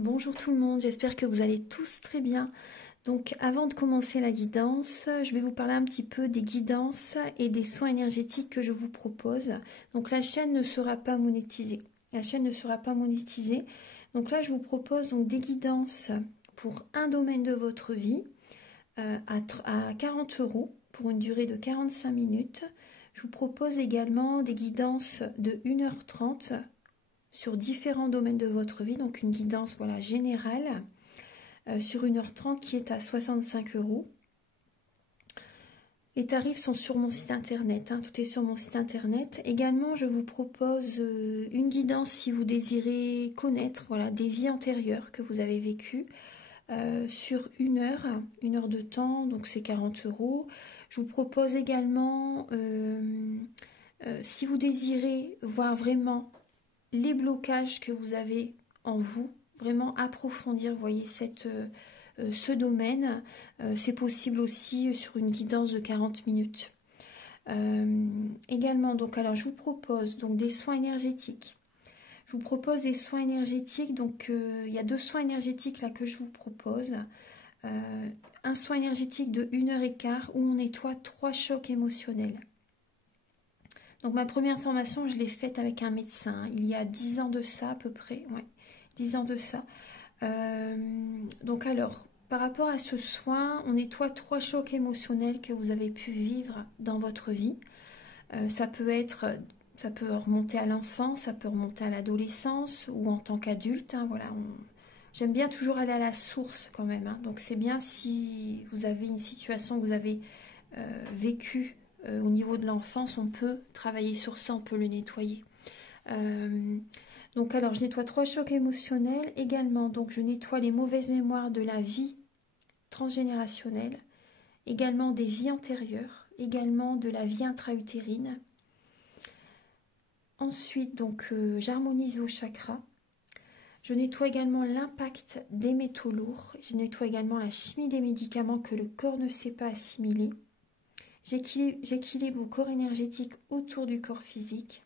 Bonjour tout le monde, j'espère que vous allez tous très bien. Donc avant de commencer la guidance, je vais vous parler un petit peu des guidances et des soins énergétiques que je vous propose. Donc la chaîne ne sera pas monétisée. La chaîne ne sera pas monétisée. Donc là je vous propose donc des guidances pour un domaine de votre vie à 40 € pour une durée de 45 minutes. Je vous propose également des guidances de 1h30 sur différents domaines de votre vie, donc une guidance voilà, générale sur 1h30 qui est à 65 €. Les tarifs sont sur mon site internet, hein, tout est sur mon site internet. Également, je vous propose une guidance si vous désirez connaître voilà, des vies antérieures que vous avez vécues sur une heure de temps, donc c'est 40 €. Je vous propose également, si vous désirez voir vraiment les blocages que vous avez en vous, vraiment approfondir, vous voyez, ce domaine. C'est possible aussi sur une guidance de 40 minutes. Également, donc, alors je vous propose donc des soins énergétiques. Je vous propose des soins énergétiques, donc il y a 2 soins énergétiques là que je vous propose. Un soin énergétique de 1h15 où on nettoie 3 chocs émotionnels. Donc ma première formation, je l'ai faite avec un médecin, il y a 10 ans de ça à peu près, ouais, 10 ans de ça. Donc alors, par rapport à ce soin, on nettoie 3 chocs émotionnels que vous avez pu vivre dans votre vie. Ça peut remonter à l'enfance, ça peut remonter à l'adolescence ou en tant qu'adulte, hein, voilà. J'aime bien toujours aller à la source quand même, hein. Donc c'est bien si vous avez une situation que vous avez vécue au niveau de l'enfance, on peut travailler sur ça, on peut le nettoyer. Donc alors je nettoie 3 chocs émotionnels également, donc je nettoie les mauvaises mémoires de la vie transgénérationnelle, également des vies antérieures, également de la vie intra-utérine. Ensuite donc j'harmonise vos chakras. Je nettoie également l'impact des métaux lourds. Je nettoie également la chimie des médicaments que le corps ne sait pas assimiler. J'équilibre vos corps énergétiques autour du corps physique.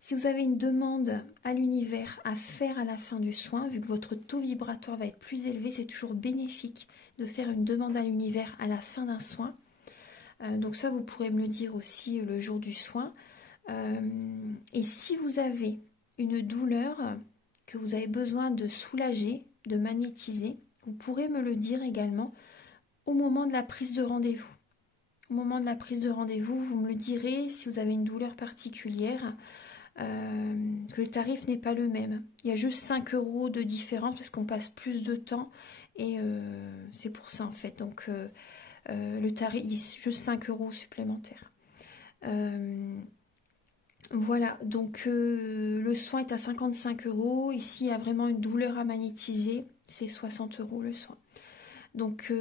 Si vous avez une demande à l'univers à faire à la fin du soin, vu que votre taux vibratoire va être plus élevé, c'est toujours bénéfique de faire une demande à l'univers à la fin d'un soin. Donc ça, vous pourrez me le dire aussi le jour du soin. Et si vous avez une douleur que vous avez besoin de soulager, de magnétiser, vous pourrez me le dire également au moment de la prise de rendez-vous. Au moment de la prise de rendez-vous, vous me le direz si vous avez une douleur particulière, que le tarif n'est pas le même. Il y a juste 5 € de différence parce qu'on passe plus de temps et c'est pour ça en fait. Donc le tarif, il y a juste 5 € supplémentaires. Voilà, donc le soin est à 55 €. Ici, il y a vraiment une douleur à magnétiser, c'est 60 € le soin. Donc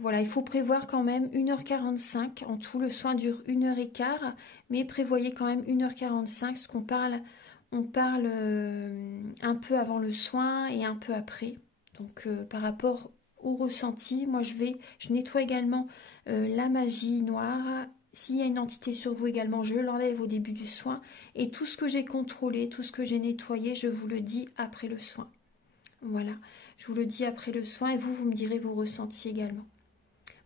voilà, il faut prévoir quand même 1h45. En tout, le soin dure 1h15, mais prévoyez quand même 1h45, parce qu'on parle, on parle un peu avant le soin et un peu après. Donc par rapport au ressenti, moi je nettoie également la magie noire. S'il y a une entité sur vous également, je l'enlève au début du soin. Et tout ce que j'ai contrôlé, tout ce que j'ai nettoyé, je vous le dis après le soin. Voilà, je vous le dis après le soin et vous me direz vos ressentis également.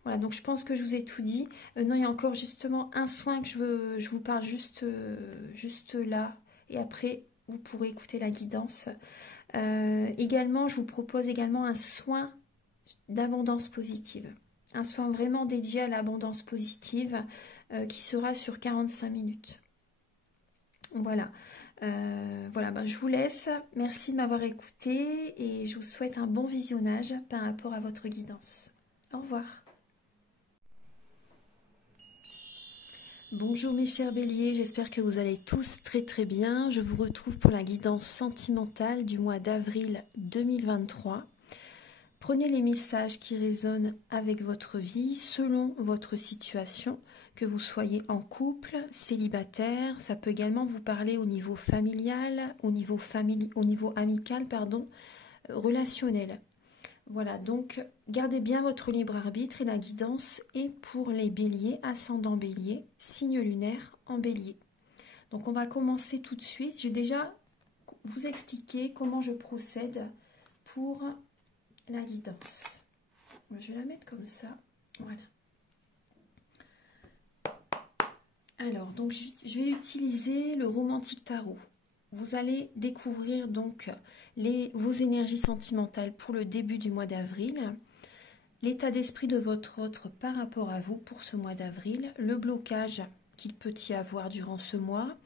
Voilà, donc je pense que je vous ai tout dit. Non, il y a encore justement un soin que je vous parle juste là. Et après, vous pourrez écouter la guidance. Également, je vous propose également un soin d'abondance positive. Un soin vraiment dédié à l'abondance positive qui sera sur 45 minutes. Voilà. Voilà, ben, je vous laisse. Merci de m'avoir écouté et je vous souhaite un bon visionnage par rapport à votre guidance. Au revoir. Bonjour mes chers béliers, j'espère que vous allez tous très très bien. Je vous retrouve pour la guidance sentimentale du mois d'avril 2023. Prenez les messages qui résonnent avec votre vie selon votre situation, que vous soyez en couple, célibataire, ça peut également vous parler au niveau familial, au niveau amical, relationnel. Voilà, donc gardez bien votre libre arbitre et la guidance est pour les béliers, ascendant bélier, signe lunaire en bélier. Donc on va commencer tout de suite. J'ai déjà vous expliquer comment je procède pour la guidance. Je vais la mettre comme ça. Voilà. Alors, donc, je vais utiliser le Romantique Tarot. Vous allez découvrir donc vos énergies sentimentales pour le début du mois d'avril, l'état d'esprit de votre autre par rapport à vous pour ce mois d'avril, le blocage qu'il peut y avoir durant ce mois,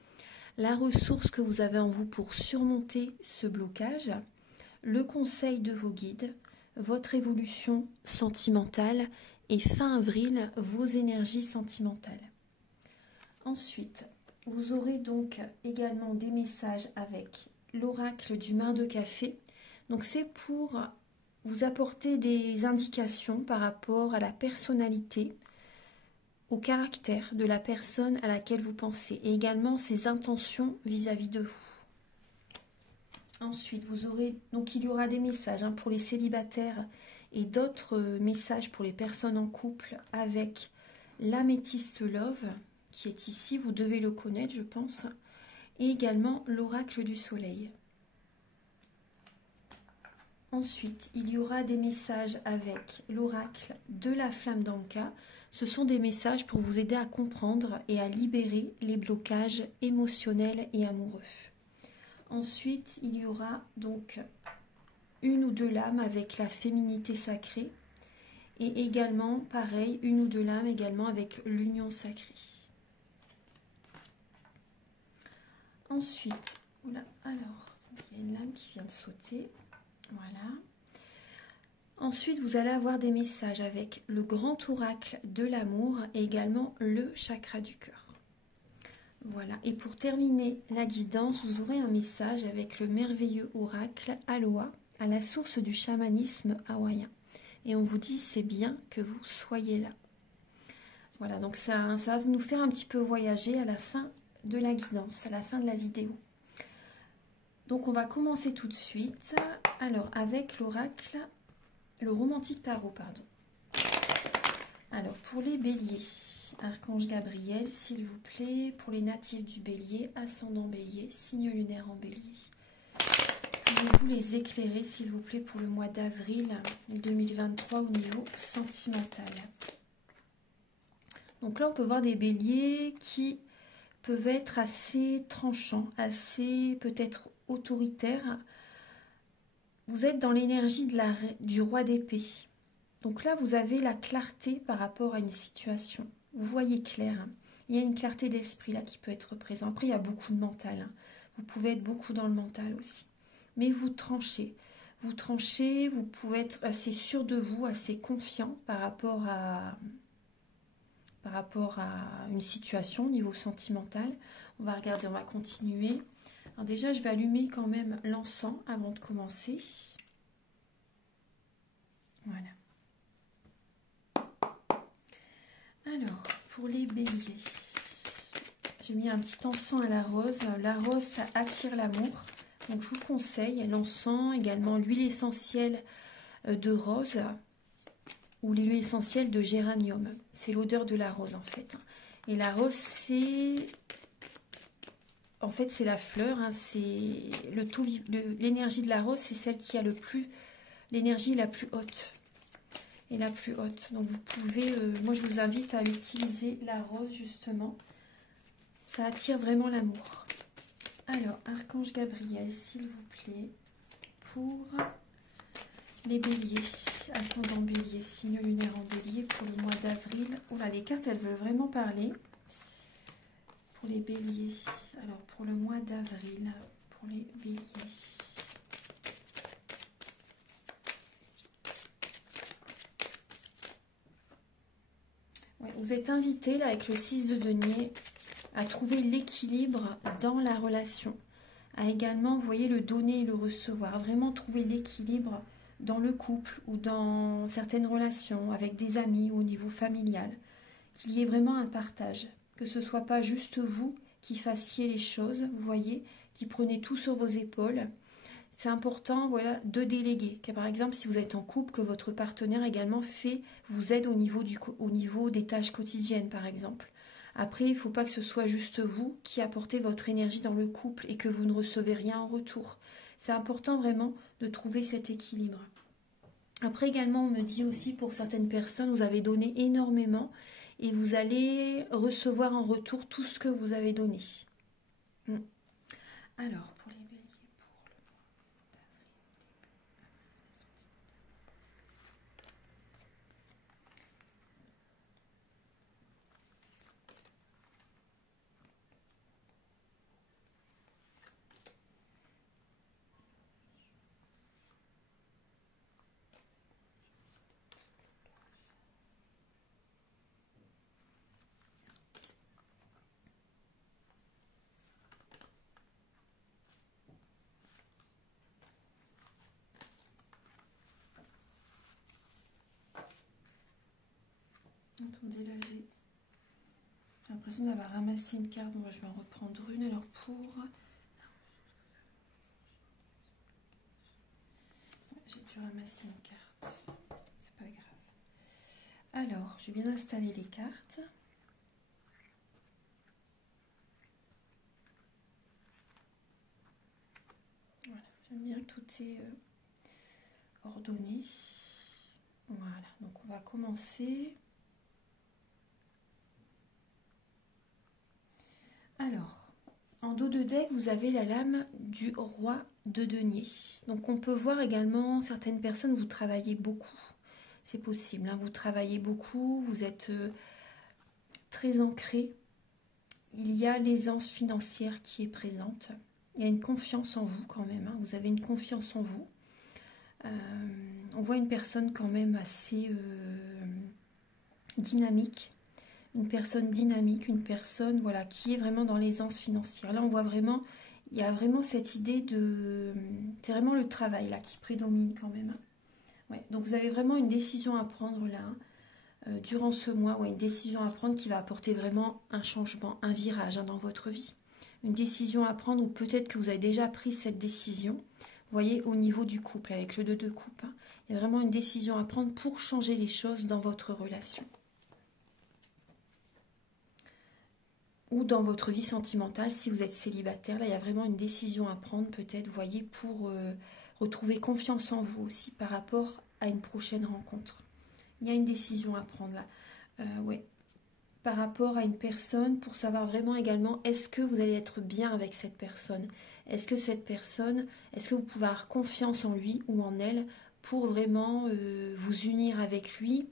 la ressource que vous avez en vous pour surmonter ce blocage, le conseil de vos guides, votre évolution sentimentale et fin avril, vos énergies sentimentales. Ensuite, vous aurez donc également des messages avec l'oracle du mar de café. Donc c'est pour vous apporter des indications par rapport à la personnalité, au caractère de la personne à laquelle vous pensez et également ses intentions vis-à-vis de vous. Ensuite, vous aurez, donc il y aura des messages pour les célibataires et d'autres messages pour les personnes en couple avec l'améthyste love qui est ici, vous devez le connaître je pense, et également l'oracle du soleil. Ensuite, il y aura des messages avec l'oracle de la flamme d'Anka. Ce sont des messages pour vous aider à comprendre et à libérer les blocages émotionnels et amoureux. Ensuite, il y aura donc une ou deux lames avec la féminité sacrée et également, pareil, une ou deux lames également avec l'union sacrée. Ensuite, voilà, alors, il y a une lame qui vient de sauter. Voilà. Ensuite, vous allez avoir des messages avec le grand oracle de l'amour et également le chakra du cœur. Voilà. Et pour terminer la guidance, vous aurez un message avec le merveilleux oracle Aloha, à la source du chamanisme hawaïen. Et on vous dit, c'est bien que vous soyez là. Voilà, donc ça va nous faire un petit peu voyager à la fin de la guidance, à la fin de la vidéo. Donc on va commencer tout de suite. Alors avec l'oracle, le Romantique Tarot, pardon. Alors pour les béliers, Archange Gabriel, s'il vous plaît. Pour les natifs du bélier, ascendant bélier, signe lunaire en bélier. Pouvez-vous les éclairer, s'il vous plaît, pour le mois d'avril 2023 au niveau sentimental? Donc là, on peut voir des béliers qui peuvent être assez tranchants, assez peut-être autoritaires. Vous êtes dans l'énergie du roi d'épée. Donc là, vous avez la clarté par rapport à une situation. Vous voyez clair. Il y a une clarté d'esprit là qui peut être présente. Après, il y a beaucoup de mental. Vous pouvez être beaucoup dans le mental aussi. Mais vous tranchez. Vous tranchez, vous pouvez être assez sûr de vous, assez confiant par rapport à une situation au niveau sentimental. On va regarder, on va continuer. Alors déjà, je vais allumer quand même l'encens avant de commencer. Voilà. Alors, pour les béliers, j'ai mis un petit encens à la rose. La rose, ça attire l'amour. Donc, je vous conseille l'encens, également l'huile essentielle de rose ou l'huile essentielle de géranium. C'est l'odeur de la rose, en fait. Et la rose, c'est... En fait, c'est la fleur. Hein, c'est l'énergie de la rose, c'est celle qui a l'énergie la plus haute. Et la plus haute. Donc vous pouvez, moi je vous invite à utiliser la rose justement. Ça attire vraiment l'amour. Alors, Archange Gabriel, s'il vous plaît, pour les béliers, ascendant bélier, signe lunaire en bélier pour le mois d'avril. Oh là, les cartes, elles veulent vraiment parler. Pour les béliers. Alors, pour le mois d'avril, pour les béliers. Vous êtes invité là avec le 6 de denier à trouver l'équilibre dans la relation. À également, vous voyez, le donner et le recevoir. À vraiment trouver l'équilibre dans le couple ou dans certaines relations avec des amis ou au niveau familial. Qu'il y ait vraiment un partage. Que ce ne soit pas juste vous qui fassiez les choses, vous voyez, qui prenez tout sur vos épaules. C'est important, voilà, de déléguer. Que, par exemple, si vous êtes en couple, que votre partenaire également vous aide au niveau des tâches quotidiennes, par exemple. Après, il ne faut pas que ce soit juste vous qui apportez votre énergie dans le couple et que vous ne recevez rien en retour. C'est important vraiment de trouver cet équilibre. Après également, on me dit aussi pour certaines personnes, vous avez donné énormément et vous allez recevoir en retour tout ce que vous avez donné. Alors, pour les béliers, pour le mois attendez, là j'ai l'impression d'avoir ramassé une carte. Bon, je vais en reprendre une. Alors j'ai dû ramasser une carte. C'est pas grave. Alors, j'ai bien installé les cartes. Voilà, j'aime bien que tout est ordonné. Voilà, donc on va commencer. Alors, en dos de deck, vous avez la lame du roi de denier. Donc on peut voir également certaines personnes, vous travaillez beaucoup. C'est possible, hein, vous travaillez beaucoup, vous êtes très ancré. Il y a l'aisance financière qui est présente. Il y a une confiance en vous quand même, hein, vous avez une confiance en vous. On voit une personne quand même assez dynamique. Une personne dynamique, une personne voilà, qui est vraiment dans l'aisance financière. Là, on voit vraiment, il y a vraiment cette idée de... C'est vraiment le travail là qui prédomine quand même. Ouais, donc vous avez vraiment une décision à prendre là, durant ce mois. Ouais, une décision à prendre qui va apporter vraiment un changement, un virage dans votre vie. Une décision à prendre ou peut-être que vous avez déjà pris cette décision. Vous voyez, au niveau du couple, avec le 2 de coupe. Il y a vraiment une décision à prendre pour changer les choses dans votre relation. Ou dans votre vie sentimentale, si vous êtes célibataire, là il y a vraiment une décision à prendre peut-être, vous voyez, pour retrouver confiance en vous aussi par rapport à une prochaine rencontre. Il y a une décision à prendre là, ouais, par rapport à une personne, pour savoir vraiment également, est-ce que vous allez être bien avec cette personne? Est-ce que cette personne, est-ce que vous pouvez avoir confiance en lui ou en elle pour vraiment vous unir avec lui,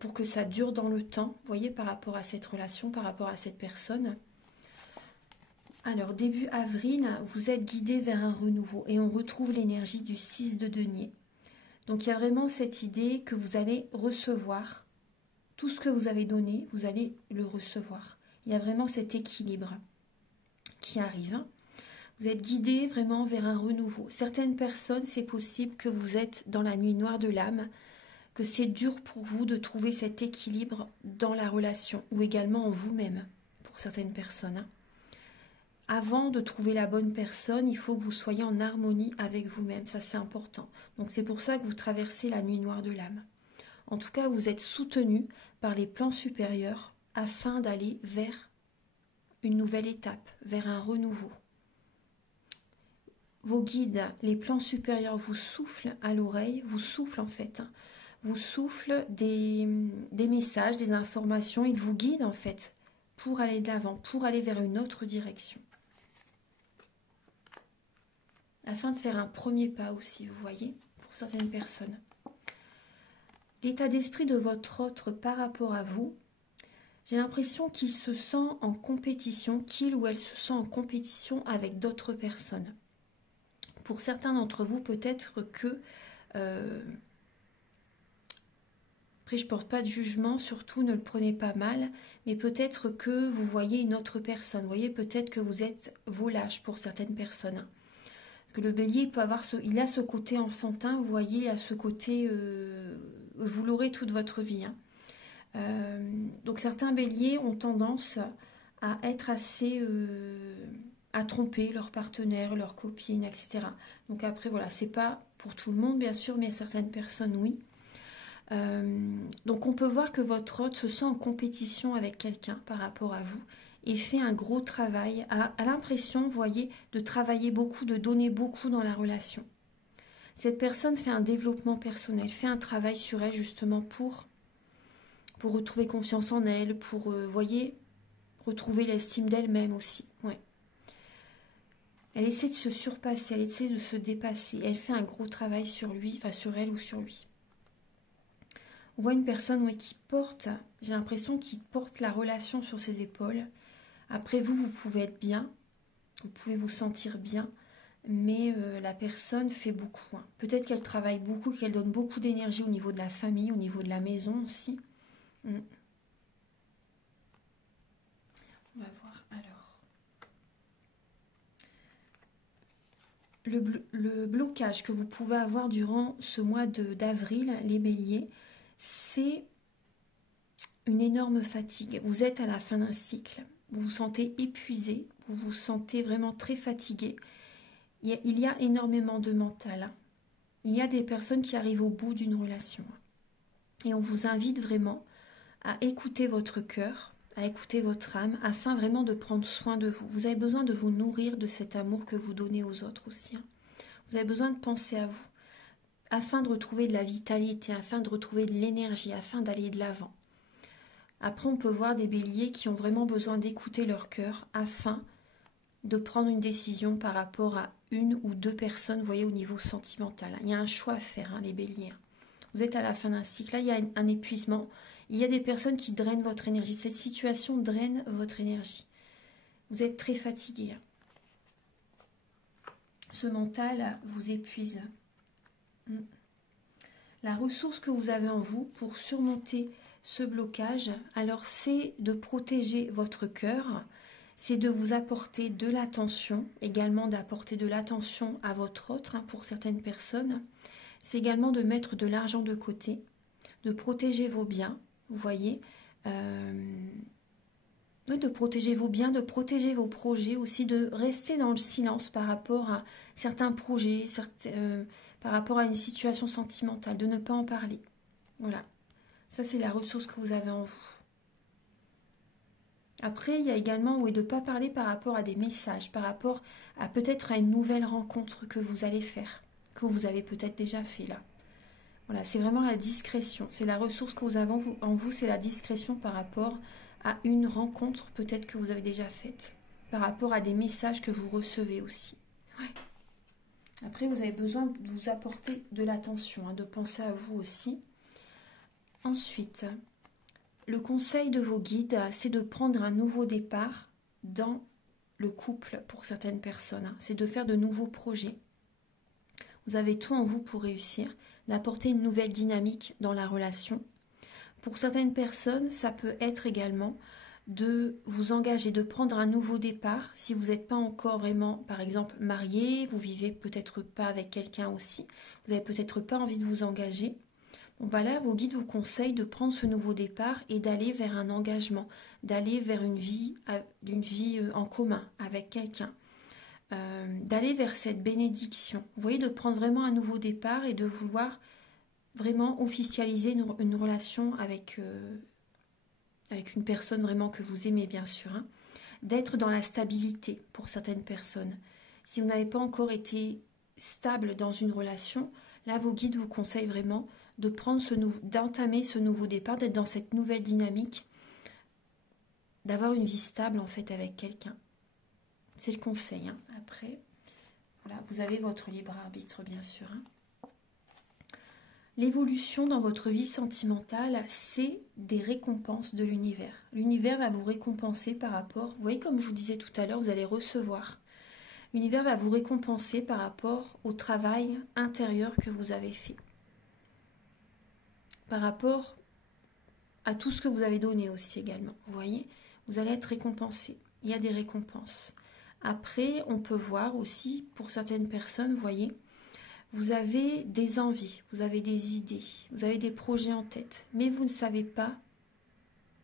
pour que ça dure dans le temps, vous voyez, par rapport à cette relation, par rapport à cette personne. Alors, début avril, vous êtes guidé vers un renouveau et on retrouve l'énergie du 6 de denier. Donc, il y a vraiment cette idée que vous allez recevoir tout ce que vous avez donné, vous allez le recevoir. Il y a vraiment cet équilibre qui arrive. Vous êtes guidé vraiment vers un renouveau. Certaines personnes, c'est possible que vous êtes dans la nuit noire de l'âme, que c'est dur pour vous de trouver cet équilibre dans la relation ou également en vous-même pour certaines personnes. Avant de trouver la bonne personne, il faut que vous soyez en harmonie avec vous-même, ça c'est important. Donc c'est pour ça que vous traversez la nuit noire de l'âme. En tout cas, vous êtes soutenu par les plans supérieurs afin d'aller vers une nouvelle étape, vers un renouveau. Vos guides, les plans supérieurs vous soufflent à l'oreille, vous soufflent en fait, vous souffle des messages, des informations, il vous guide en fait pour aller de l'avant, pour aller vers une autre direction. Afin de faire un premier pas aussi, vous voyez, pour certaines personnes. L'état d'esprit de votre autre par rapport à vous, j'ai l'impression qu'il se sent en compétition, qu'il ou elle se sent en compétition avec d'autres personnes. Pour certains d'entre vous, peut-être que... Après, je ne porte pas de jugement, surtout ne le prenez pas mal, mais peut-être que vous voyez une autre personne. Vous voyez, peut-être que vous êtes volage pour certaines personnes. Parce que le bélier peut avoir il a ce côté enfantin, vous voyez, il a ce côté, vous l'aurez toute votre vie. Donc certains béliers ont tendance à être assez, à tromper leur partenaire, leur copine, etc. Donc après, voilà, c'est pas pour tout le monde, bien sûr, mais certaines personnes, oui. Donc on peut voir que votre hôte se sent en compétition avec quelqu'un par rapport à vous et fait un gros travail, a l'impression, vous voyez, de travailler beaucoup, de donner beaucoup dans la relation. Cette personne fait un développement personnel, fait un travail sur elle justement pour retrouver confiance en elle, pour, voyez, retrouver l'estime d'elle-même aussi. Ouais. Elle essaie de se surpasser, elle essaie de se dépasser. Elle fait un gros travail sur lui, enfin sur elle ou sur lui. On voit une personne qui porte, j'ai l'impression qu'il porte la relation sur ses épaules. Après vous, vous pouvez être bien, vous pouvez vous sentir bien, mais la personne fait beaucoup. Peut-être qu'elle travaille beaucoup, qu'elle donne beaucoup d'énergie au niveau de la famille, au niveau de la maison aussi. On va voir alors. Le blocage que vous pouvez avoir durant ce mois d'avril, les béliers, c'est une énorme fatigue. Vous êtes à la fin d'un cycle, vous vous sentez épuisé, vous vous sentez vraiment très fatigué. Il y a énormément de mental. Il y a des personnes qui arrivent au bout d'une relation. Et on vous invite vraiment à écouter votre cœur, à écouter votre âme, afin vraiment de prendre soin de vous. Vous avez besoin de vous nourrir de cet amour que vous donnez aux autres aussi. Vous avez besoin de penser à vous, afin de retrouver de la vitalité, afin de retrouver de l'énergie, afin d'aller de l'avant. Après, on peut voir des béliers qui ont vraiment besoin d'écouter leur cœur, afin de prendre une décision par rapport à une ou deux personnes, vous voyez, au niveau sentimental. Il y a un choix à faire, les béliers. Vous êtes à la fin d'un cycle, là, il y a un épuisement. Il y a des personnes qui drainent votre énergie. Cette situation draine votre énergie. Vous êtes très fatigué. Ce mental vous épuise. La ressource que vous avez en vous pour surmonter ce blocage, alors c'est de protéger votre cœur, c'est de vous apporter de l'attention, également d'apporter de l'attention à votre autre, pour certaines personnes. C'est également de mettre de l'argent de côté, de protéger vos biens, vous voyez, de protéger vos biens, de protéger vos projets, aussi de rester dans le silence par rapport à certains projets, par rapport à une situation sentimentale, de ne pas en parler. Voilà, ça c'est la ressource que vous avez en vous. Après, il y a également de ne pas parler par rapport à des messages, par rapport à peut-être à une nouvelle rencontre que vous allez faire, que vous avez peut-être déjà fait là. Voilà, c'est vraiment la discrétion. C'est la ressource que vous avez en vous, c'est la discrétion par rapport à une rencontre peut-être que vous avez déjà faite, par rapport à des messages que vous recevez aussi. Ouais. Après, vous avez besoin de vous apporter de l'attention, de penser à vous aussi. Ensuite, le conseil de vos guides, c'est de prendre un nouveau départ dans le couple pour certaines personnes. C'est de faire de nouveaux projets. Vous avez tout en vous pour réussir, d'apporter une nouvelle dynamique dans la relation. Pour certaines personnes, ça peut être également de vous engager, de prendre un nouveau départ. Si vous n'êtes pas encore vraiment, par exemple, marié, vous vivez peut-être pas avec quelqu'un aussi, vous n'avez peut-être pas envie de vous engager. Bon, là, vos guides vous conseillent de prendre ce nouveau départ et d'aller vers un engagement, d'aller vers une vie en commun avec quelqu'un. D'aller vers cette bénédiction. Vous voyez, de prendre vraiment un nouveau départ et de vouloir vraiment officialiser une relation avec une personne vraiment que vous aimez, bien sûr. D'être dans la stabilité pour certaines personnes. Si vous n'avez pas encore été stable dans une relation, là, vos guides vous conseillent vraiment de d'entamer ce nouveau départ, d'être dans cette nouvelle dynamique, d'avoir une vie stable en fait avec quelqu'un. C'est le conseil. Après, voilà, vous avez votre libre arbitre, bien sûr. L'évolution dans votre vie sentimentale, c'est des récompenses de l'univers. L'univers va vous récompenser par rapport, vous voyez comme je vous disais tout à l'heure, vous allez recevoir. L'univers va vous récompenser par rapport au travail intérieur que vous avez fait. Par rapport à tout ce que vous avez donné aussi également. Vous voyez, vous allez être récompensé. Il y a des récompenses. Après, on peut voir aussi, pour certaines personnes, vous voyez, vous avez des envies, vous avez des idées, vous avez des projets en tête, mais vous ne savez pas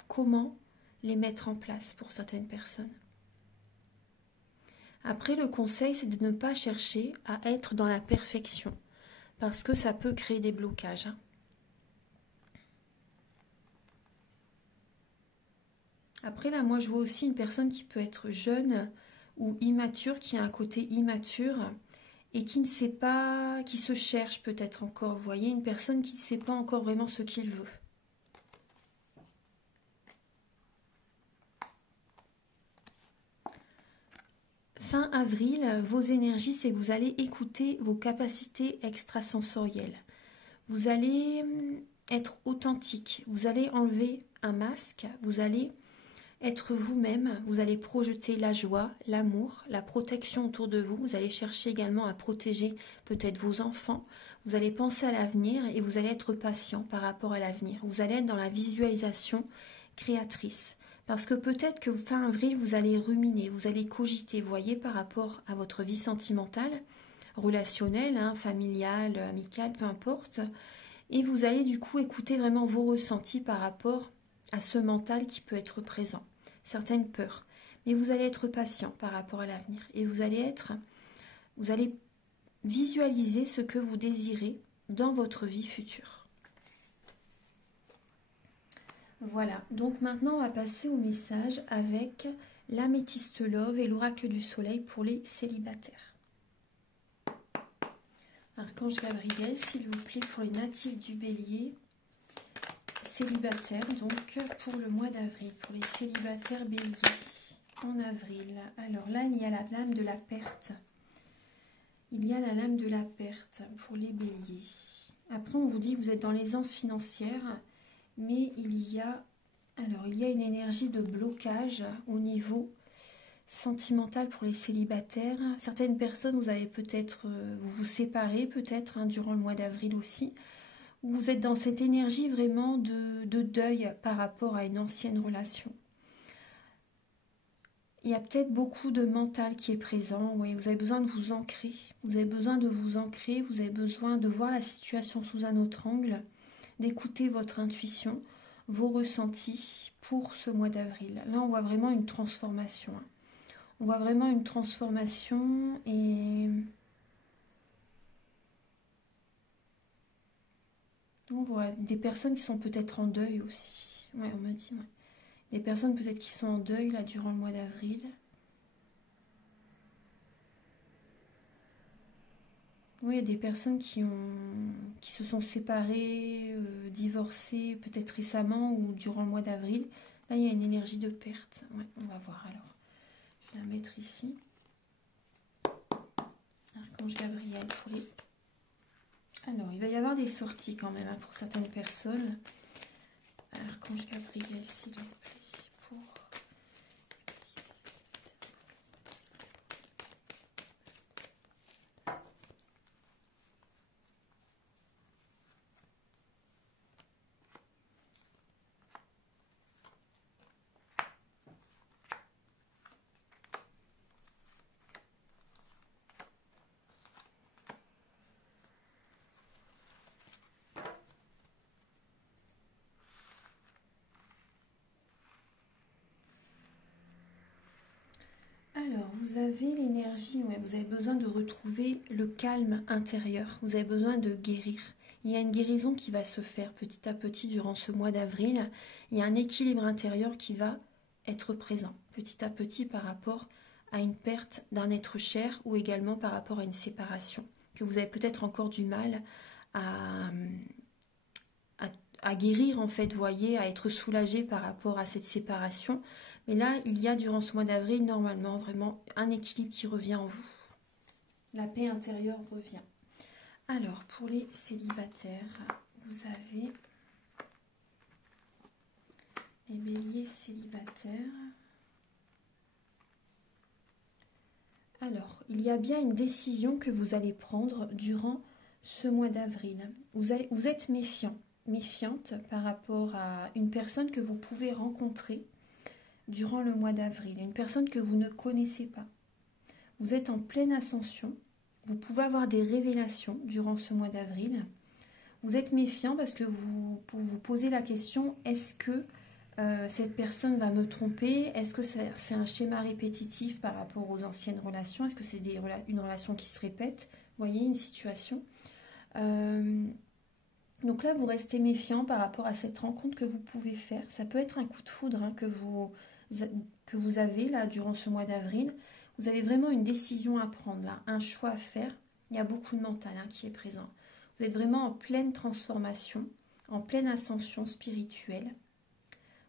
comment les mettre en place pour certaines personnes. Après, le conseil, c'est de ne pas chercher à être dans la perfection, parce que ça peut créer des blocages. Après là, moi je vois aussi une personne qui peut être jeune ou immature, qui a un côté immature et qui ne sait pas, qui se cherche peut-être encore. Vous voyez, une personne qui ne sait pas encore vraiment ce qu'il veut. Fin avril, vos énergies, c'est que vous allez écouter vos capacités extrasensorielles. Vous allez être authentique, vous allez enlever un masque, vous allez être vous-même, vous allez projeter la joie, l'amour, la protection autour de vous. Vous allez chercher également à protéger peut-être vos enfants. Vous allez penser à l'avenir et vous allez être patient par rapport à l'avenir. Vous allez être dans la visualisation créatrice. Parce que peut-être que fin avril, vous allez ruminer, vous allez cogiter, vous voyez, par rapport à votre vie sentimentale, relationnelle, familiale, amicale, peu importe. Et vous allez du coup écouter vraiment vos ressentis par rapport à ce mental qui peut être présent. Certaines peurs. Mais vous allez être patient par rapport à l'avenir. Et vous allez visualiser ce que vous désirez dans votre vie future. Voilà, donc maintenant on va passer au message avec l'améthyste love et l'oracle du soleil pour les célibataires. Archange Gabriel, s'il vous plaît, pour les natifs du bélier, célibataires, donc pour le mois d'avril, pour les célibataires béliers, en avril. Alors là, il y a la lame de la perte. Il y a la lame de la perte pour les béliers. Après, on vous dit que vous êtes dans l'aisance financière, mais il y a une énergie de blocage au niveau sentimental pour les célibataires. Certaines personnes, vous avez peut-être, vous vous séparez peut-être durant le mois d'avril aussi. Vous êtes dans cette énergie vraiment de deuil par rapport à une ancienne relation. Il y a peut-être beaucoup de mental qui est présent. Oui, vous avez besoin de vous ancrer. Vous avez besoin de vous ancrer. Vous avez besoin de voir la situation sous un autre angle, d'écouter votre intuition, vos ressentis pour ce mois d'avril. Là, on voit vraiment une transformation. On voit vraiment une transformation et on voit des personnes qui sont peut-être en deuil aussi. Ouais, on me dit, ouais. Des personnes peut-être qui sont en deuil là durant le mois d'avril. Oui, il y a des personnes qui se sont séparées, divorcées peut-être récemment ou durant le mois d'avril. Là, il y a une énergie de perte. Ouais, on va voir alors. Je vais la mettre ici. Archange Gabriel pour les... Alors, il va y avoir des sorties quand même pour certaines personnes. Archange Gabriel, s'il vous plaît, pour... Alors, vous avez l'énergie, ouais, vous avez besoin de retrouver le calme intérieur, vous avez besoin de guérir. Il y a une guérison qui va se faire petit à petit durant ce mois d'avril. Il y a un équilibre intérieur qui va être présent petit à petit par rapport à une perte d'un être cher ou également par rapport à une séparation que vous avez peut-être encore du mal à, à guérir en fait, voyez, à être soulagé par rapport à cette séparation. Mais là, il y a durant ce mois d'avril, normalement, vraiment un équilibre qui revient en vous. La paix intérieure revient. Alors, pour les célibataires, vous avez les béliers célibataires. Alors, il y a bien une décision que vous allez prendre durant ce mois d'avril. Vous êtes méfiante par rapport à une personne que vous pouvez rencontrer durant le mois d'avril, une personne que vous ne connaissez pas. Vous êtes en pleine ascension, vous pouvez avoir des révélations durant ce mois d'avril. Vous êtes méfiant parce que vous vous posez la question, est-ce que cette personne va me tromper? Est-ce que c'est un schéma répétitif par rapport aux anciennes relations? Est-ce que c'est une relation qui se répète? Vous voyez une situation. Donc là, vous restez méfiant par rapport à cette rencontre que vous pouvez faire. Ça peut être un coup de foudre que vous que vous avez là durant ce mois d'avril. Vous avez vraiment une décision à prendre là, un choix à faire. Il y a beaucoup de mental hein, qui est présent. Vous êtes vraiment en pleine transformation, en pleine ascension spirituelle.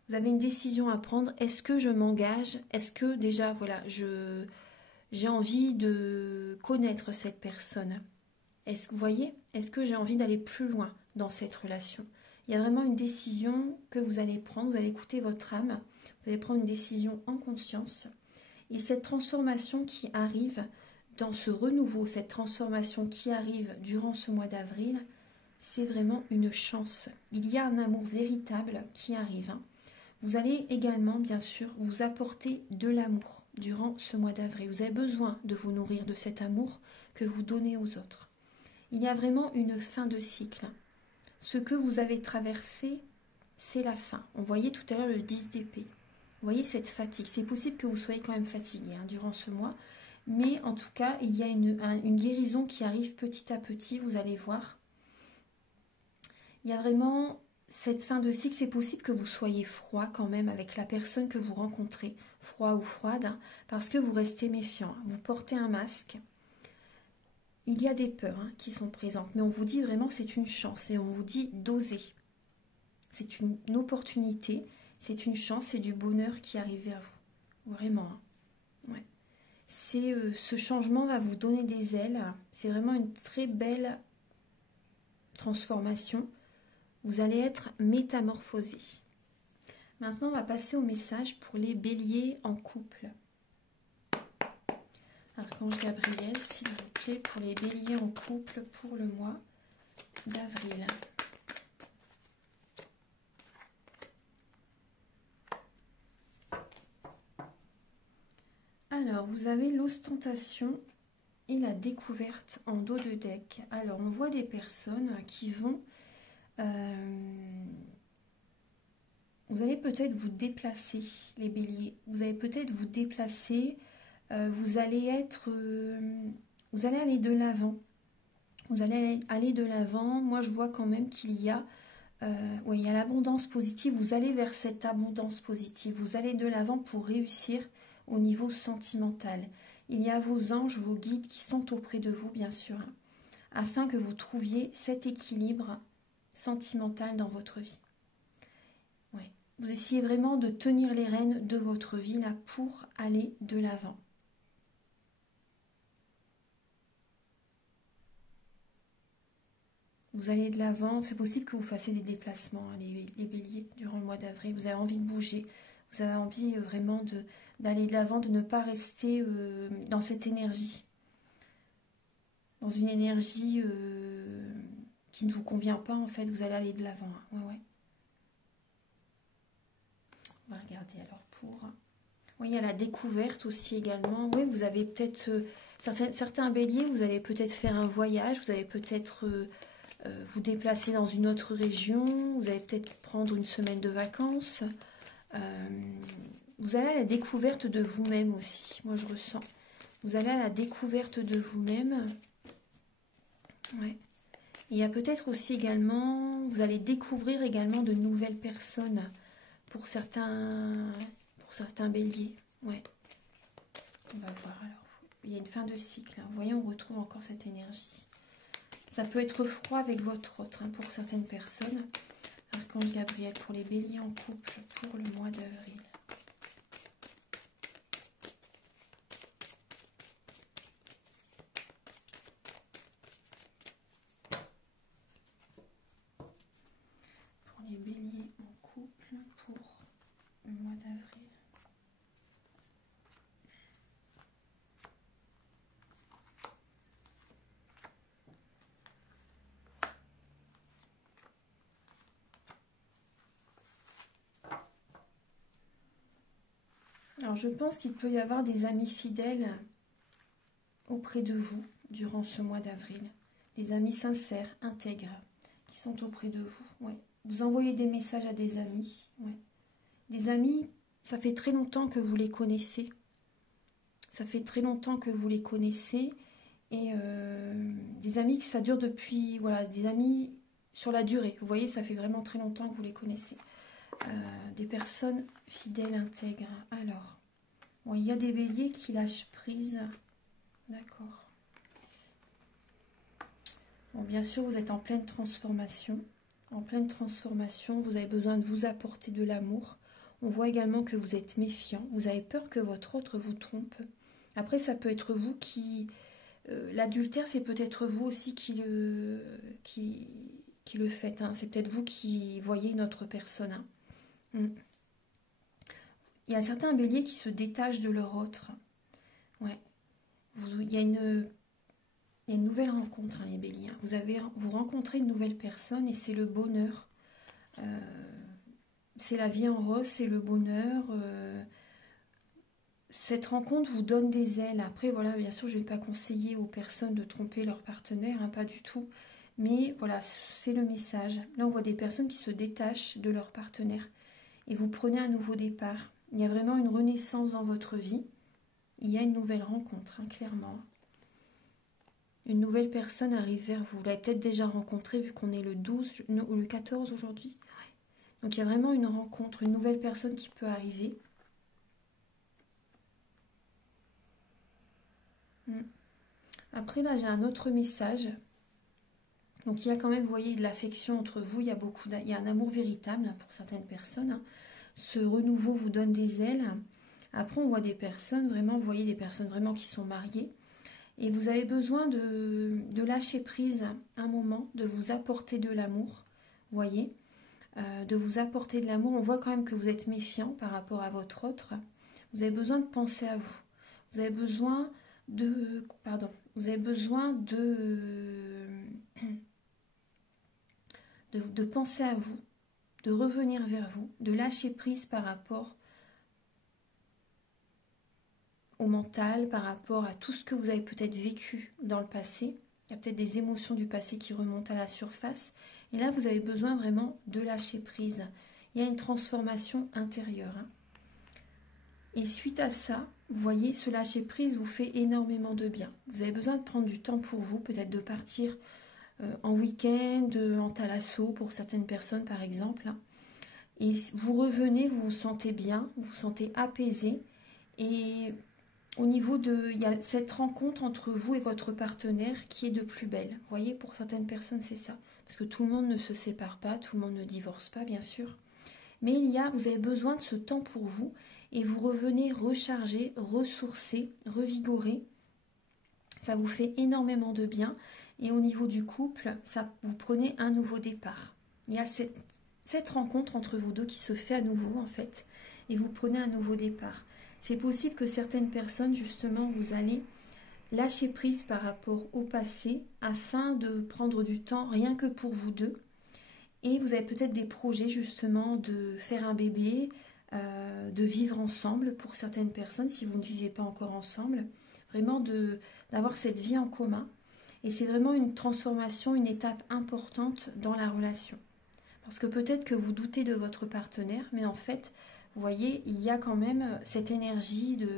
Vous avez une décision à prendre. Est-ce que je m'engage? Est-ce que déjà, voilà, j'ai envie de connaître cette personne? Est-ce que vous voyez? Est-ce que j'ai envie d'aller plus loin dans cette relation? Il y a vraiment une décision que vous allez prendre. Vous allez écouter votre âme. Vous allez prendre une décision en conscience. Et cette transformation qui arrive dans ce renouveau, cette transformation qui arrive durant ce mois d'avril, c'est vraiment une chance. Il y a un amour véritable qui arrive. Hein. Vous allez également, bien sûr, vous apporter de l'amour durant ce mois d'avril. Vous avez besoin de vous nourrir de cet amour que vous donnez aux autres. Il y a vraiment une fin de cycle. Ce que vous avez traversé, c'est la fin. On voyait tout à l'heure le 10 d'épée. Vous voyez cette fatigue. C'est possible que vous soyez quand même fatigué hein, durant ce mois. Mais en tout cas, il y a une guérison qui arrive petit à petit, vous allez voir. Il y a vraiment cette fin de cycle. C'est possible que vous soyez froid quand même avec la personne que vous rencontrez. Froid ou froide, hein, parce que vous restez méfiant. Hein. Vous portez un masque. Il y a des peurs hein, qui sont présentes. Mais on vous dit vraiment c'est une chance. Et on vous dit d'oser. C'est une opportunité. C'est une chance. C'est du bonheur qui arrive vers vous. Vraiment. Hein. Ouais. Ce changement va vous donner des ailes. C'est vraiment une très belle transformation. Vous allez être métamorphosé. Maintenant, on va passer au message pour les béliers en couple. Archange Gabriel, s'il vous plaît, pour les béliers en couple pour le mois d'avril. Alors, vous avez l'ostentation et la découverte en dos de deck. Alors, on voit des personnes qui vont... vous allez peut-être vous déplacer, les béliers. Vous allez peut-être vous déplacer. Vous allez aller de l'avant. Vous allez aller de l'avant. Moi, je vois quand même qu'il y a... oui, il y a l'abondance positive. Vous allez vers cette abondance positive. Vous allez de l'avant pour réussir au niveau sentimental. Il y a vos anges, vos guides qui sont auprès de vous, bien sûr, hein, afin que vous trouviez cet équilibre sentimental dans votre vie. Ouais. Vous essayez vraiment de tenir les rênes de votre vie là pour aller de l'avant. Vous allez de l'avant. C'est possible que vous fassiez des déplacements, hein, les béliers, durant le mois d'avril. Vous avez envie de bouger. Vous avez envie vraiment d'aller de l'avant, de ne pas rester dans cette énergie. Dans une énergie qui ne vous convient pas, en fait. Vous allez aller de l'avant. Hein. Ouais, ouais. On va regarder alors pour... Oui, il y a la découverte aussi également. Oui, vous avez peut-être... certains béliers, vous allez peut-être faire un voyage. Vous allez peut-être... vous déplacer dans une autre région, vous allez peut-être prendre une semaine de vacances, vous allez à la découverte de vous-même aussi, moi je ressens. Vous allez à la découverte de vous-même. Ouais. Il y a peut-être aussi également, vous allez découvrir également de nouvelles personnes pour certains béliers. Ouais. On va voir alors. Il y a une fin de cycle. Vous voyez, on retrouve encore cette énergie. Ça peut être froid avec votre autre hein, pour certaines personnes. Archange Gabriel pour les béliers en couple pour le mois d'avril. Pour les béliers en couple pour le mois d'avril. Alors, je pense qu'il peut y avoir des amis fidèles auprès de vous durant ce mois d'avril. Des amis sincères, intègres, qui sont auprès de vous. Ouais. Vous envoyez des messages à des amis. Ouais. Des amis, ça fait très longtemps que vous les connaissez. Ça fait très longtemps que vous les connaissez. Et des amis que ça dure depuis... Voilà, des amis sur la durée. Vous voyez, ça fait vraiment très longtemps que vous les connaissez. Des personnes fidèles, intègres. Alors, bon, il y a des béliers qui lâchent prise. D'accord. Bon, bien sûr, vous êtes en pleine transformation. En pleine transformation, vous avez besoin de vous apporter de l'amour. On voit également que vous êtes méfiant. Vous avez peur que votre autre vous trompe. Après, ça peut être vous qui... l'adultère, c'est peut-être vous aussi qui le faites. Hein. C'est peut-être vous qui voyez une autre personne. Hein. Il y a certains béliers qui se détachent de leur autre. Ouais. Il y a une nouvelle rencontre, hein, les béliers. Vous rencontrez une nouvelle personne et c'est le bonheur. C'est la vie en rose, c'est le bonheur. Cette rencontre vous donne des ailes. Après, voilà, bien sûr, je ne vais pas conseiller aux personnes de tromper leur partenaire, hein, pas du tout. Mais voilà, c'est le message. Là, on voit des personnes qui se détachent de leur partenaire. Et vous prenez un nouveau départ. Il y a vraiment une renaissance dans votre vie. Il y a une nouvelle rencontre, hein, clairement. Une nouvelle personne arrive vers vous. Vous l'avez peut-être déjà rencontrée vu qu'on est le 12 ou le 14 aujourd'hui. Ouais. Donc il y a vraiment une rencontre, une nouvelle personne qui peut arriver. Après là j'ai un autre message. Donc il y a quand même, vous voyez, de l'affection entre vous. Il y a un amour véritable pour certaines personnes. Ce renouveau vous donne des ailes. Après on voit des personnes, vraiment, vous voyez des personnes vraiment qui sont mariées. Et vous avez besoin de lâcher prise un moment, de vous apporter de l'amour, vous voyez, de vous apporter de l'amour. On voit quand même que vous êtes méfiant par rapport à votre autre. Vous avez besoin de penser à vous. Vous avez besoin de... Pardon. Vous avez besoin de penser à vous, de revenir vers vous, de lâcher prise par rapport au mental, par rapport à tout ce que vous avez peut-être vécu dans le passé. Il y a peut-être des émotions du passé qui remontent à la surface. Et là, vous avez besoin vraiment de lâcher prise. Il y a une transformation intérieure. Hein. Et suite à ça, vous voyez, ce lâcher prise vous fait énormément de bien. Vous avez besoin de prendre du temps pour vous, peut-être de partir en week-end, en thalasso pour certaines personnes par exemple. Et vous revenez, vous vous sentez bien, vous vous sentez apaisé. Et au niveau il y a cette rencontre entre vous et votre partenaire qui est de plus belle. Vous voyez, pour certaines personnes, c'est ça. Parce que tout le monde ne se sépare pas, tout le monde ne divorce pas, bien sûr. Mais vous avez besoin de ce temps pour vous et vous revenez rechargé, ressourcé, revigoré. Ça vous fait énormément de bien. Et au niveau du couple, vous prenez un nouveau départ. Il y a cette rencontre entre vous deux qui se fait à nouveau, en fait. Et vous prenez un nouveau départ. C'est possible que certaines personnes, justement, vous allez lâcher prise par rapport au passé afin de prendre du temps rien que pour vous deux. Et vous avez peut-être des projets, justement, de faire un bébé, de vivre ensemble pour certaines personnes, si vous ne vivez pas encore ensemble. Vraiment d'avoir cette vie en commun. Et c'est vraiment une transformation, une étape importante dans la relation. Parce que peut-être que vous doutez de votre partenaire, mais en fait, vous voyez, il y a quand même cette énergie de...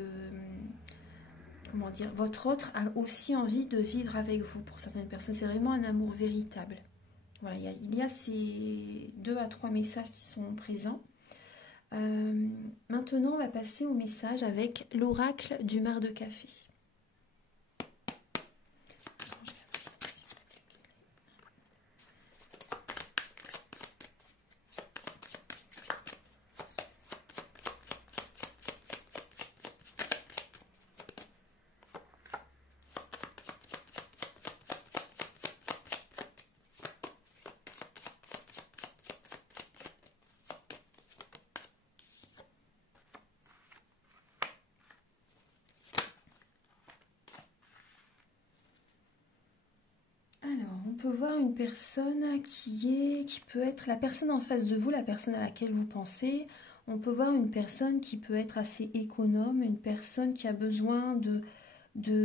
Comment dire, votre autre a aussi envie de vivre avec vous pour certaines personnes. C'est vraiment un amour véritable. Voilà, il y a ces 2 à 3 messages qui sont présents. Maintenant, on va passer au message avec l'oracle du mar de café. On peut voir une personne qui peut être la personne en face de vous, la personne à laquelle vous pensez. On peut voir une personne qui peut être assez économe, une personne qui a besoin qui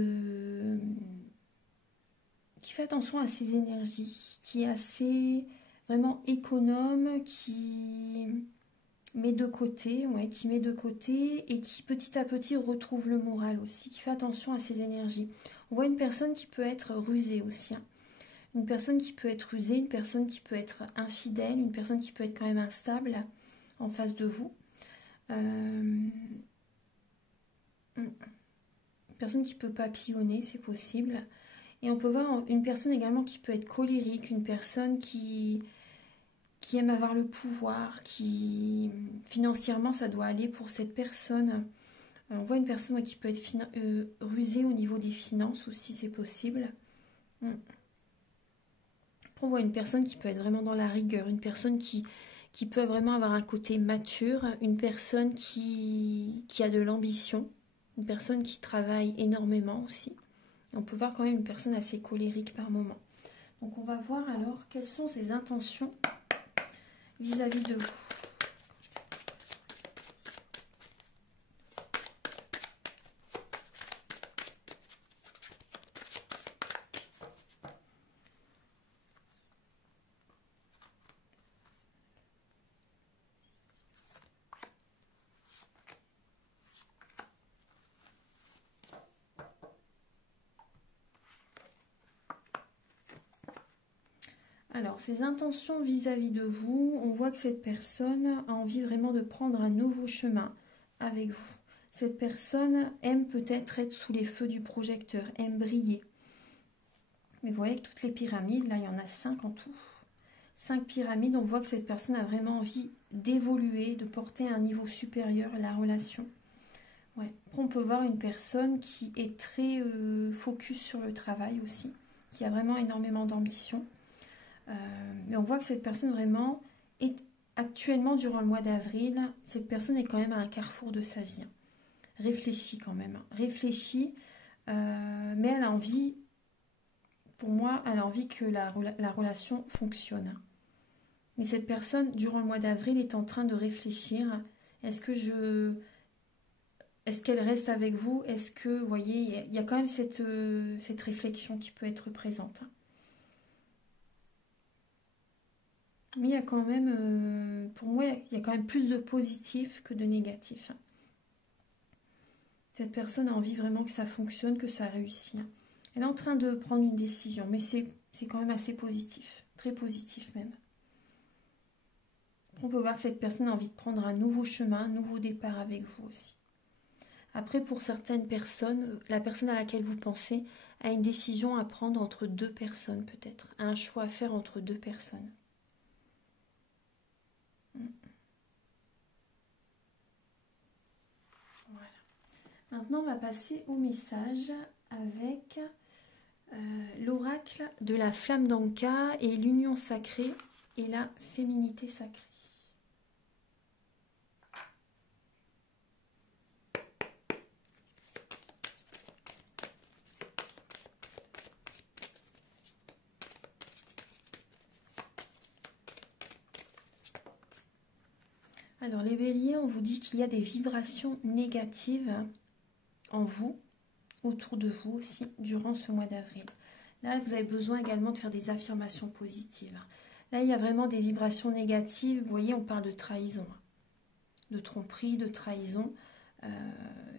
fait attention à ses énergies, qui est assez vraiment économe, qui met de côté, qui met de côté et qui petit à petit retrouve le moral aussi, qui fait attention à ses énergies. On voit une personne qui peut être rusée aussi. Hein. Une personne qui peut être rusée, une personne qui peut être infidèle, une personne qui peut être quand même instable. en face de vous. Une personne qui peut papillonner, c'est possible. Et on peut voir une personne également qui peut être colérique, une personne qui aime avoir le pouvoir, qui financièrement ça doit aller pour cette personne. On voit une personne qui peut être rusée au niveau des finances aussi, c'est possible. Après, on voit une personne qui peut être vraiment dans la rigueur, une personne qui peut vraiment avoir un côté mature, une personne qui a de l'ambition, une personne qui travaille énormément aussi. Et on peut voir quand même une personne assez colérique par moment. Donc on va voir alors quelles sont ses intentions vis-à-vis de vous. Alors, ses intentions vis-à-vis de vous, on voit que cette personne a envie vraiment de prendre un nouveau chemin avec vous. Cette personne aime peut-être être sous les feux du projecteur, aime briller. Mais vous voyez que toutes les pyramides, là il y en a 5 en tout. 5 pyramides, on voit que cette personne a vraiment envie d'évoluer, de porter à un niveau supérieur la relation. Ouais. Après, on peut voir une personne qui est très focus sur le travail aussi, qui a vraiment énormément d'ambition. Mais on voit que cette personne vraiment est actuellement durant le mois d'avril, cette personne est quand même à un carrefour de sa vie. Réfléchit quand même, réfléchit, mais elle a envie, pour moi, elle a envie que la relation fonctionne. Mais cette personne, durant le mois d'avril, est en train de réfléchir. Est-ce qu'elle reste avec vous? Est-ce que, vous voyez, il y a quand même cette réflexion qui peut être présente. Mais il y a quand même, pour moi, il y a quand même plus de positif que de négatif. Cette personne a envie vraiment que ça fonctionne, que ça réussisse. Elle est en train de prendre une décision, mais c'est quand même assez positif, très positif même. On peut voir que cette personne a envie de prendre un nouveau chemin, un nouveau départ avec vous aussi. Après, pour certaines personnes, la personne à laquelle vous pensez a une décision à prendre entre deux personnes peut-être, un choix à faire entre deux personnes. Voilà. Maintenant, on va passer au message avec l'oracle de la flamme d'Anka et l'union sacrée et la féminité sacrée. Alors les béliers, on vous dit qu'il y a des vibrations négatives en vous, autour de vous aussi, durant ce mois d'avril. Là, vous avez besoin également de faire des affirmations positives. Là, il y a vraiment des vibrations négatives. Vous voyez, on parle de trahison, de tromperie, de trahison.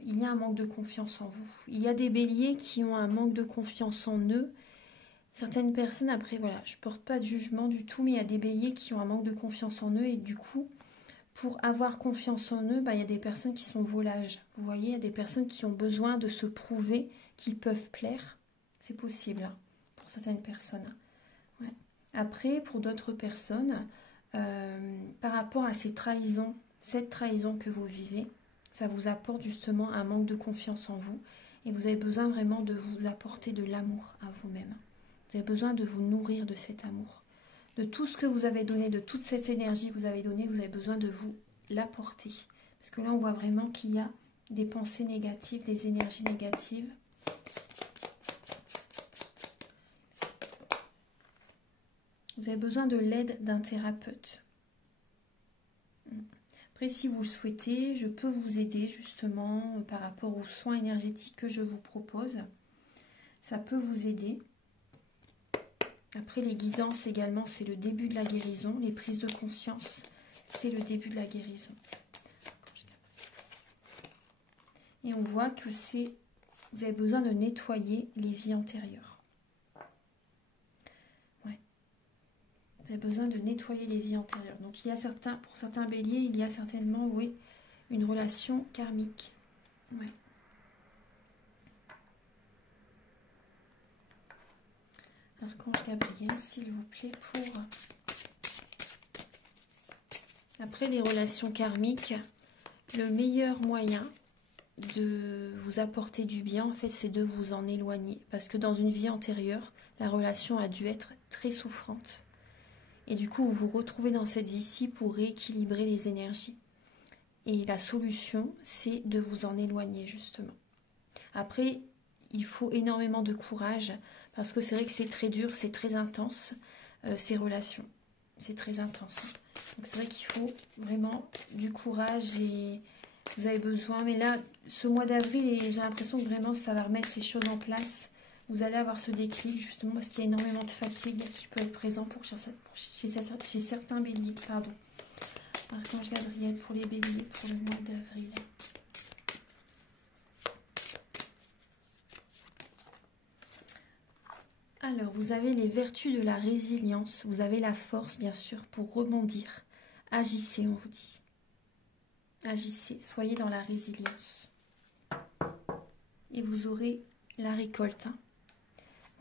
Il y a un manque de confiance en vous. Il y a des béliers qui ont un manque de confiance en eux. Certaines personnes, après, voilà, je ne porte pas de jugement du tout, mais il y a des béliers qui ont un manque de confiance en eux et du coup, pour avoir confiance en eux, il y a des personnes qui sont volages. Vous voyez, il y a des personnes qui ont besoin de se prouver qu'ils peuvent plaire. C'est possible pour certaines personnes. Ouais. Après, pour d'autres personnes, par rapport à ces trahisons, cette trahison que vous vivez, ça vous apporte justement un manque de confiance en vous et vous avez besoin vraiment de vous apporter de l'amour à vous-même. Vous avez besoin de vous nourrir de cet amour. De tout ce que vous avez donné, de toute cette énergie que vous avez donnée, vous avez besoin de vous l'apporter. Parce que là, on voit vraiment qu'il y a des pensées négatives, des énergies négatives. Vous avez besoin de l'aide d'un thérapeute. Après, si vous le souhaitez, je peux vous aider justement par rapport aux soins énergétiques que je vous propose. Ça peut vous aider. Après, les guidances également, c'est le début de la guérison. Les prises de conscience, c'est le début de la guérison. Et on voit que vous avez besoin de nettoyer les vies antérieures. Ouais. Vous avez besoin de nettoyer les vies antérieures. Donc il y a pour certains béliers, il y a certainement, oui, une relation karmique. Ouais. Archange Gabriel, s'il vous plaît, pour... Après les relations karmiques, le meilleur moyen de vous apporter du bien, en fait, c'est de vous en éloigner. Parce que dans une vie antérieure, la relation a dû être très souffrante. Et du coup, vous vous retrouvez dans cette vie-ci pour rééquilibrer les énergies. Et la solution, c'est de vous en éloigner, justement. Après, il faut énormément de courage, parce que c'est vrai que c'est très dur, c'est très intense, ces relations. C'est très intense. Donc c'est vrai qu'il faut vraiment du courage et vous avez besoin. Mais là, ce mois d'avril, j'ai l'impression que vraiment ça va remettre les choses en place. Vous allez avoir ce déclic justement parce qu'il y a énormément de fatigue qui peut être présent chez certains béliers. Pardon. Archange Gabriel pour les béliers pour le mois d'avril. Alors, vous avez les vertus de la résilience. Vous avez la force, bien sûr, pour rebondir. Agissez, on vous dit. Agissez, soyez dans la résilience. Et vous aurez la récolte. Hein.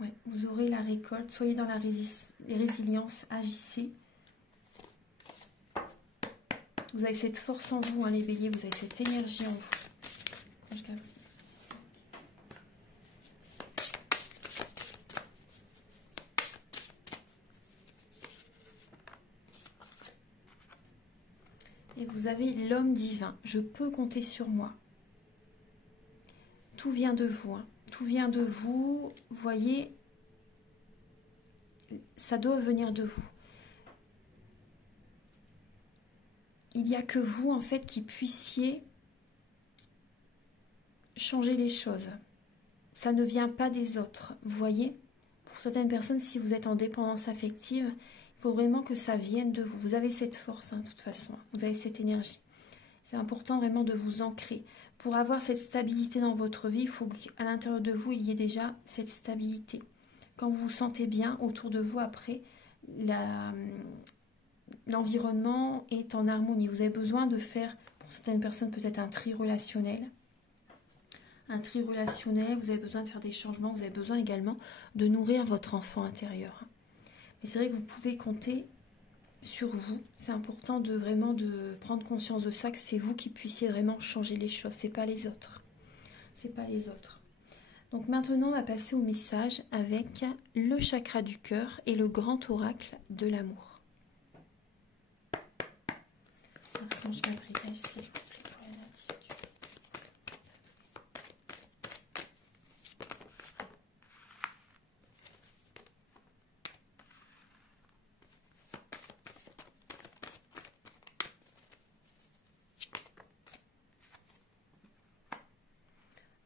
Ouais, vous aurez la récolte. Soyez dans la résilience, agissez. Vous avez cette force en vous, hein, les béliers. Vous avez cette énergie en vous. Ange Gabriel. Et vous avez l'homme divin. Je peux compter sur moi. Tout vient de vous. Hein. Tout vient de vous. Vous voyez, ça doit venir de vous. Il n'y a que vous, en fait, qui puissiez changer les choses. Ça ne vient pas des autres. Vous voyez, pour certaines personnes, si vous êtes en dépendance affective, il faut vraiment que ça vienne de vous. Vous avez cette force, hein, de toute façon. Vous avez cette énergie. C'est important vraiment de vous ancrer. Pour avoir cette stabilité dans votre vie, il faut qu'à l'intérieur de vous, il y ait déjà cette stabilité. Quand vous vous sentez bien autour de vous, après, l'environnement est en harmonie. Vous avez besoin de faire, pour certaines personnes, peut-être un tri relationnel. Un tri relationnel, vous avez besoin de faire des changements. Vous avez besoin également de nourrir votre enfant intérieur. Mais c'est vrai que vous pouvez compter sur vous. C'est important de vraiment de prendre conscience de ça, que c'est vous qui puissiez vraiment changer les choses. C'est pas les autres. C'est pas les autres. Donc maintenant, on va passer au message avec le chakra du cœur et le grand oracle de l'amour. Archange Gabriel, s'il vous plaît, pour la native du...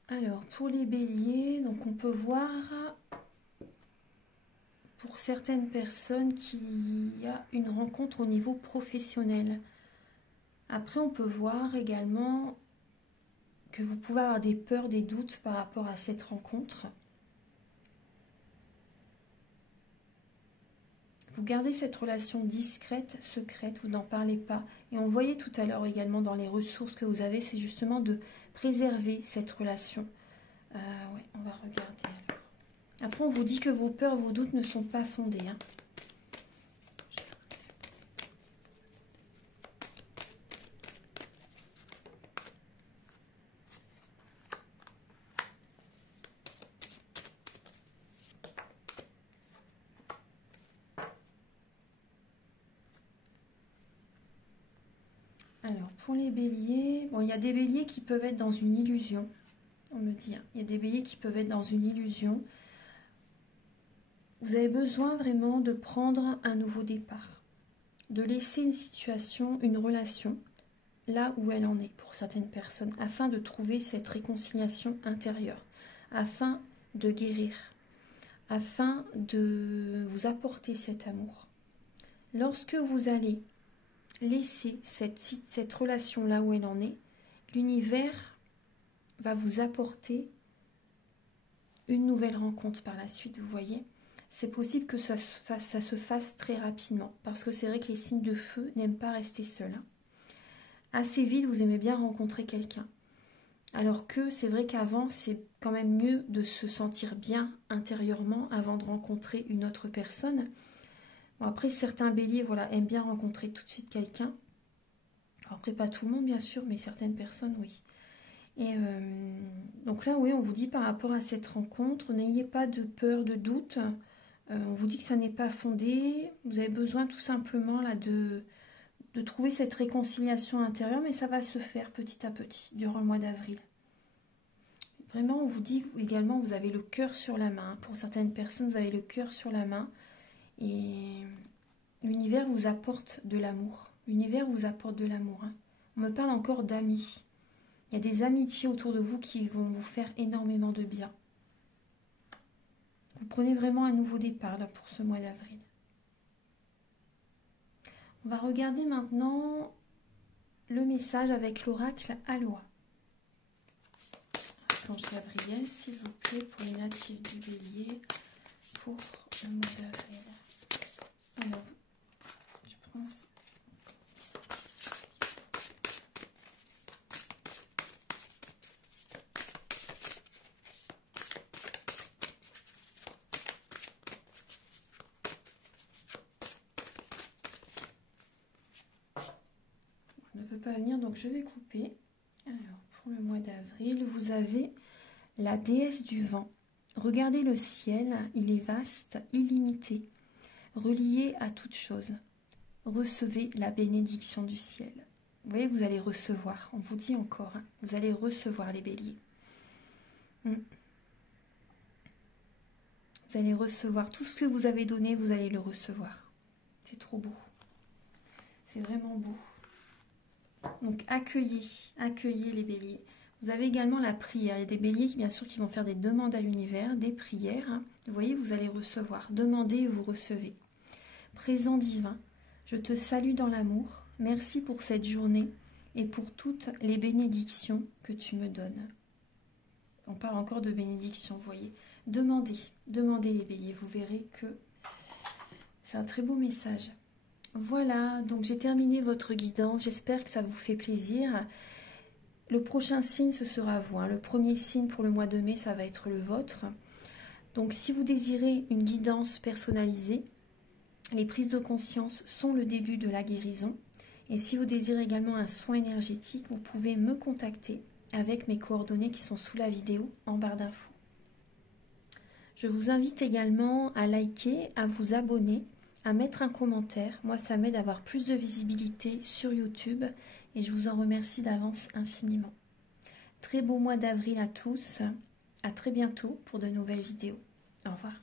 Alors, pour les béliers, donc on peut voir pour certaines personnes qu'il y a une rencontre au niveau professionnel. Après, on peut voir également que vous pouvez avoir des peurs, des doutes par rapport à cette rencontre. Vous gardez cette relation discrète, secrète, vous n'en parlez pas. Et on voyait tout à l'heure également dans les ressources que vous avez, c'est justement de préserver cette relation. Ouais, on va regarder alors. Après, on vous dit que vos peurs, vos doutes ne sont pas fondés. Hein. Alors, pour les béliers, bon, il y a des béliers qui peuvent être dans une illusion. On me dit, hein, il y a des béliers qui peuvent être dans une illusion. Vous avez besoin vraiment de prendre un nouveau départ, de laisser une situation, une relation, là où elle en est pour certaines personnes, afin de trouver cette réconciliation intérieure, afin de guérir, afin de vous apporter cet amour. Lorsque vous allez laisser cette relation là où elle en est, l'univers va vous apporter une nouvelle rencontre par la suite, vous voyez. c'est possible que ça se fasse très rapidement. Parce que c'est vrai que les signes de feu n'aiment pas rester seuls. Hein. Assez vite, vous aimez bien rencontrer quelqu'un. Alors que c'est vrai qu'avant, c'est quand même mieux de se sentir bien intérieurement avant de rencontrer une autre personne. Bon, après, certains béliers voilà, aiment bien rencontrer tout de suite quelqu'un. Après, pas tout le monde, bien sûr, mais certaines personnes, oui. Et donc là, oui, on vous dit par rapport à cette rencontre, n'ayez pas de peur, de doute. On vous dit que ça n'est pas fondé. Vous avez besoin tout simplement là, de trouver cette réconciliation intérieure, mais ça va se faire petit à petit durant le mois d'avril. Vraiment, on vous dit également, vous avez le cœur sur la main. Pour certaines personnes, vous avez le cœur sur la main. Et l'univers vous apporte de l'amour. L'univers vous apporte de l'amour. Hein. On me parle encore d'amis. Il y a des amitiés autour de vous qui vont vous faire énormément de bien. Vous prenez vraiment un nouveau départ là, pour ce mois d'avril. On va regarder maintenant le message avec l'oracle Aloha. Archange Gabriel, s'il vous plaît, pour les natifs du Bélier, pour le mois d'avril. Alors, je prends... ne veut pas venir, donc je vais couper. Alors, pour le mois d'avril, vous avez la déesse du vent. Regardez le ciel, il est vaste, illimité, relié à toute chose. Recevez la bénédiction du ciel. Vous voyez, vous allez recevoir, on vous dit encore, hein, vous allez recevoir les béliers. Vous allez recevoir tout ce que vous avez donné, vous allez le recevoir. C'est trop beau. C'est vraiment beau. Donc accueillez les béliers. Vous avez également la prière. Il y a des béliers bien sûr qui vont faire des demandes à l'univers, des prières. Hein. Vous voyez, vous allez recevoir. Demandez et vous recevez. Présent divin, je te salue dans l'amour. Merci pour cette journée et pour toutes les bénédictions que tu me donnes. On parle encore de bénédictions, vous voyez. Demandez les béliers. Vous verrez que c'est un très beau message. Voilà, donc j'ai terminé votre guidance. J'espère que ça vous fait plaisir. Le prochain signe, ce sera vous. Hein. Le premier signe pour le mois de mai, ça va être le vôtre. Donc si vous désirez une guidance personnalisée, les prises de conscience sont le début de la guérison. Et si vous désirez également un soin énergétique, vous pouvez me contacter avec mes coordonnées qui sont sous la vidéo en barre d'infos. Je vous invite également à liker, à vous abonner, à mettre un commentaire. Moi, ça m'aide à avoir plus de visibilité sur YouTube et je vous en remercie d'avance infiniment. Très beau mois d'avril à tous. À très bientôt pour de nouvelles vidéos. Au revoir.